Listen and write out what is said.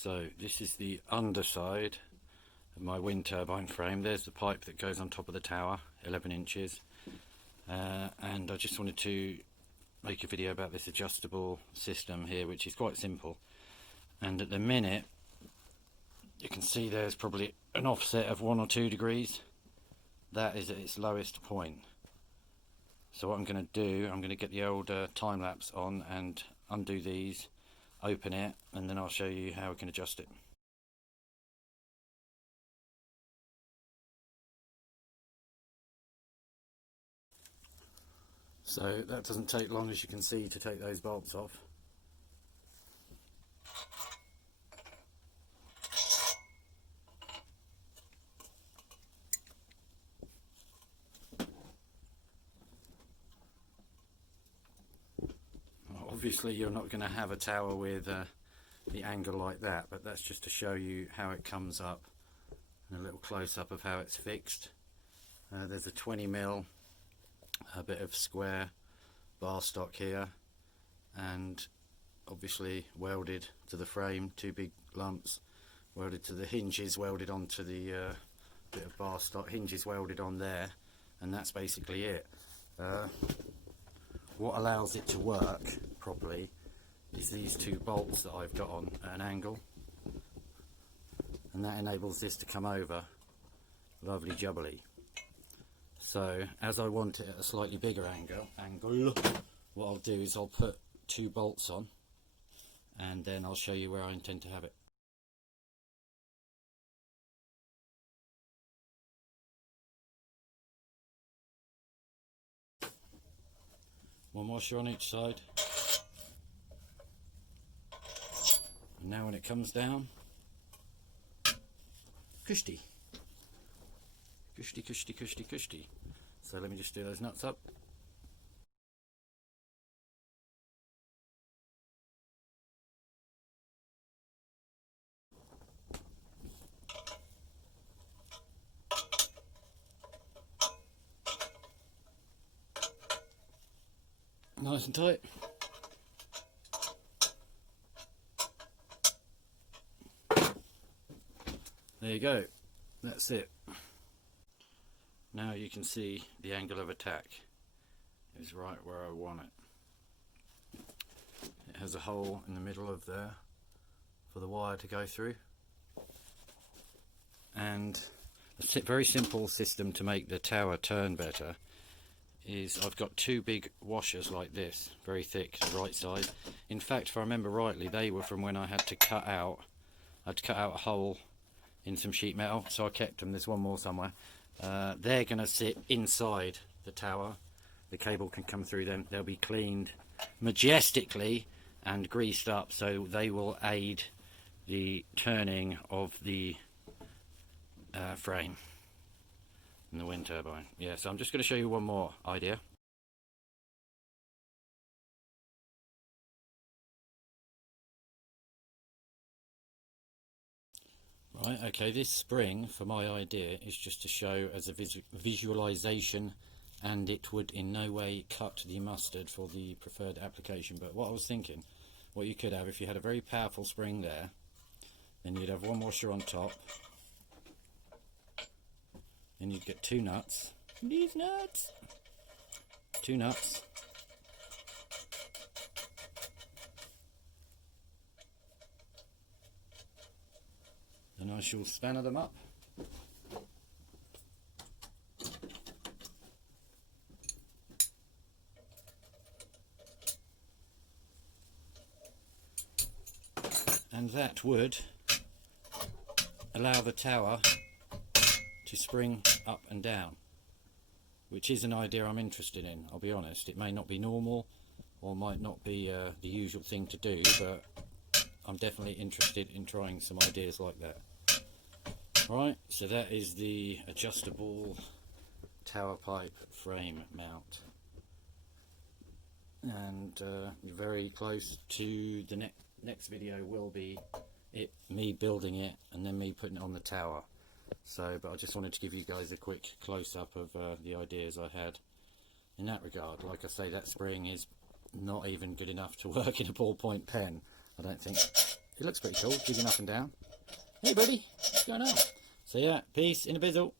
So this is the underside of my wind turbine frame. There's the pipe that goes on top of the tower, 11 inches. And I just wanted to make a video about this adjustable system here, which is quite simple. And at the minute, you can see there's probably an offset of 1 or 2 degrees. That is at its lowest point. So what I'm going to do, I'm going to get the old time lapse on and undo these, open it, and then I'll show you how we can adjust it. So that doesn't take long, as you can see, to take those bolts off. Obviously you're not going to have a tower with the angle like that, but that's just to show you how it comes up and a little close-up of how it's fixed. There's a 20mm, a bit of square bar stock here, and obviously welded to the frame, 2 big lumps welded to the hinges, welded onto the bit of bar stock, hinges welded on there, and that's basically it. What allows it to work properly is these 2 bolts that I've got on at an angle, and that enables this to come over lovely jubbly. So as I want it at a slightly bigger angle, what I'll do is I'll put 2 bolts on, and then I'll show you where I intend to have it. One washer on each side. And now when it comes down, cushy. Cushy, cushy, cushy, cushy. So let me just do those nuts up. Nice and tight. There you go. That's it. Now you can see the angle of attack is right where I want it. It has a hole in the middle of there for the wire to go through. And a very simple system to make the tower turn better is I've got 2 big washers like this, very thick, the right side. In fact, if I remember rightly, they were from when I had to cut out a hole in some sheet metal, so I kept them. There's one more somewhere. They're going to sit inside the tower. The cable can come through them. They'll be cleaned majestically and greased up, so they will aid the turning of the frame and the wind turbine. Yeah, so I'm just going to show you one more idea. Right, okay, this spring for my idea is just to show as a visualization, and it would in no way cut the mustard for the preferred application. But what I was thinking, what you could have, if you had a very powerful spring there, then you'd have one washer on top, then you'd get 2 nuts. These nuts! 2 nuts. And I shall spanner them up. And that would allow the tower to spring up and down, which is an idea I'm interested in. I'll be honest, it may not be normal or might not be the usual thing to do, but I'm definitely interested in trying some ideas like that. Right, so that is the adjustable tower pipe frame mount, and very close to the next video will be me building it and then me putting it on the tower. So, but I just wanted to give you guys a quick close-up of the ideas I had in that regard. Like I say, that spring is not even good enough to work in a ballpoint pen, I don't think. it looks pretty cool, jigging up and down. Hey buddy, what's going on? So yeah, peace in a bizzle.